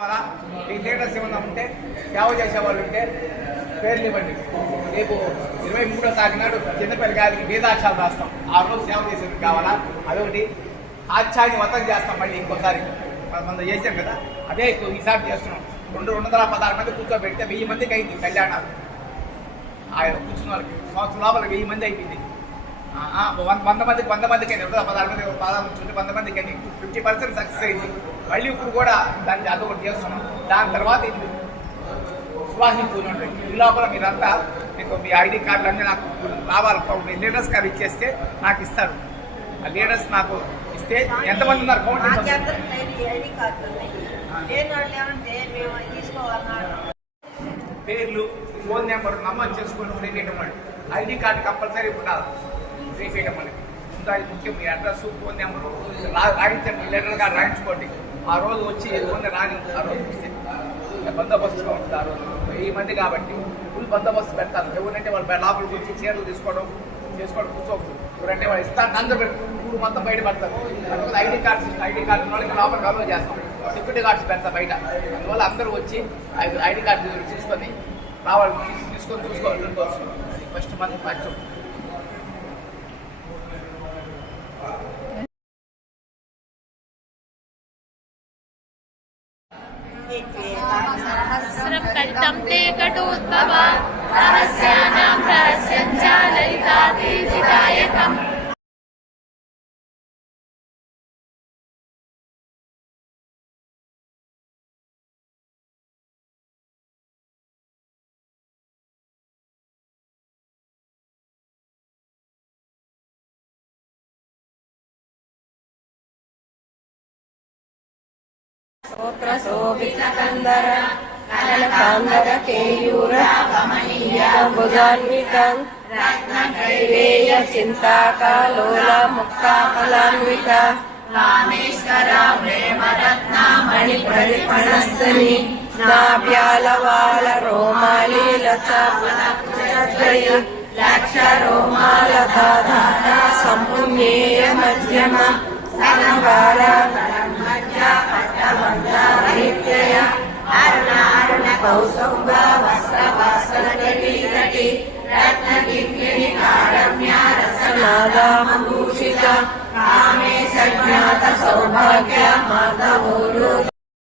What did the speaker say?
ఈ లీడర్స్ ఏమన్నా ఉంటే సేవ చేసే వాళ్ళు ఉంటే పేర్లు ఇవ్వండి. రేపు ఇరవై మూడో తారీఖు నాడు చిన్నపల్లి గారికి వేదాక్షాలు రాస్తాం. ఆ రోజు సేవ చేసేది కావాలా? అదొకటి. ఆచార్య వతం చేస్తాం మళ్ళీ ఇంకోసారి. మనం చేసాం కదా? అదే ఇప్పుడు ఈసారి చేస్తున్నాం. రెండు రెండు వందల పదహారు మంది కూర్చోబెడితే వెయ్యి మందికి అయింది కళ్యాణాలు. ఆయన కూర్చున్న వాళ్ళకి సంవత్సరం లోపల వెయ్యి మంది అయిపోయింది. వంద మందికి వంద మందికి అయింది పదహారు మంది పదహారు నుంచి వంద మందికి అయింది ఫిఫ్టీ పర్సెంట్ సక్సెస్ అయింది. మళ్ళీ ఇప్పుడు కూడా దాన్ని అదొకటి చేస్తున్నాం. దాని తర్వాత ఇది సువాసన పూలు ఉంటాయి ఈ లోపల మీరంతా మీకు మీ ఐడి కార్డులు అన్నీ నాకు రావాలి. మీ లీడర్స్ గారు ఇచ్చేస్తే నాకు ఇస్తారు. ఆ లీడర్స్ నాకు ఇస్తే ఎంతమంది ఉన్నారు? పేర్లు ఫోన్ నెంబర్ నమోదు చేసుకొని వాళ్ళు. ఐడి కార్డు కంపల్సరీ ఉండాలి. ఫ్రీ చేయడం వాళ్ళకి అది ముఖ్యం. మీ అడ్రస్ ఫోన్ నెంబర్ రాయించండి. లెటర్ రాయించుకోండి. ఆ రోజు వచ్చి ఉంది రాని ఆ రోజు బందోబస్తుగా ఉంటుంది ఆ రోజు. వెయ్యి మంది కాబట్టి ఫుల్ బందోబస్తు పెడతారు. ఎవరంటే వాళ్ళు లోపల లోపలికి వచ్చి చీరలు తీసుకోవడం చేసుకోవడం కూర్చోవచ్చు ఎవరంటే వాళ్ళు ఇస్తారు అందరూ ఊరు మొత్తం బయట పెడతారు. అందువల్ల ఐడి కార్డ్స్ ఐడి కార్డు వాళ్ళకి లోపల అలో చేస్తాం. సెక్యూరిటీ కార్డ్స్ పెడతా బయట. అందువల్ల అందరూ వచ్చి ఐడి కార్డు తీసుకొని రావాలి. తీసుకొని చూసుకోవాలి. First month first. सहस्रं कण्ठं ते कटोत्तमा శోభితకందర కనకాంబర కేయూర భుజాన్వితం రత్నకైవేయ చింతాకాలోల ముక్తాఫలాన్విత రామేశ్వర ప్రేమరత్నమణి ప్రతిపణస్థని నాభ్యాలవాల రోమాలి లతాపలీ లక్ష రోమాల సంపుణ్యేయ మధ్యమ సనవార మధ్య वज्र वस्त्र वस्त्रनटी नटी रत्नकिङ्किणिकारम्य रसनादामभूषित कामे सज्ञात सौभाग्य मातवोरुत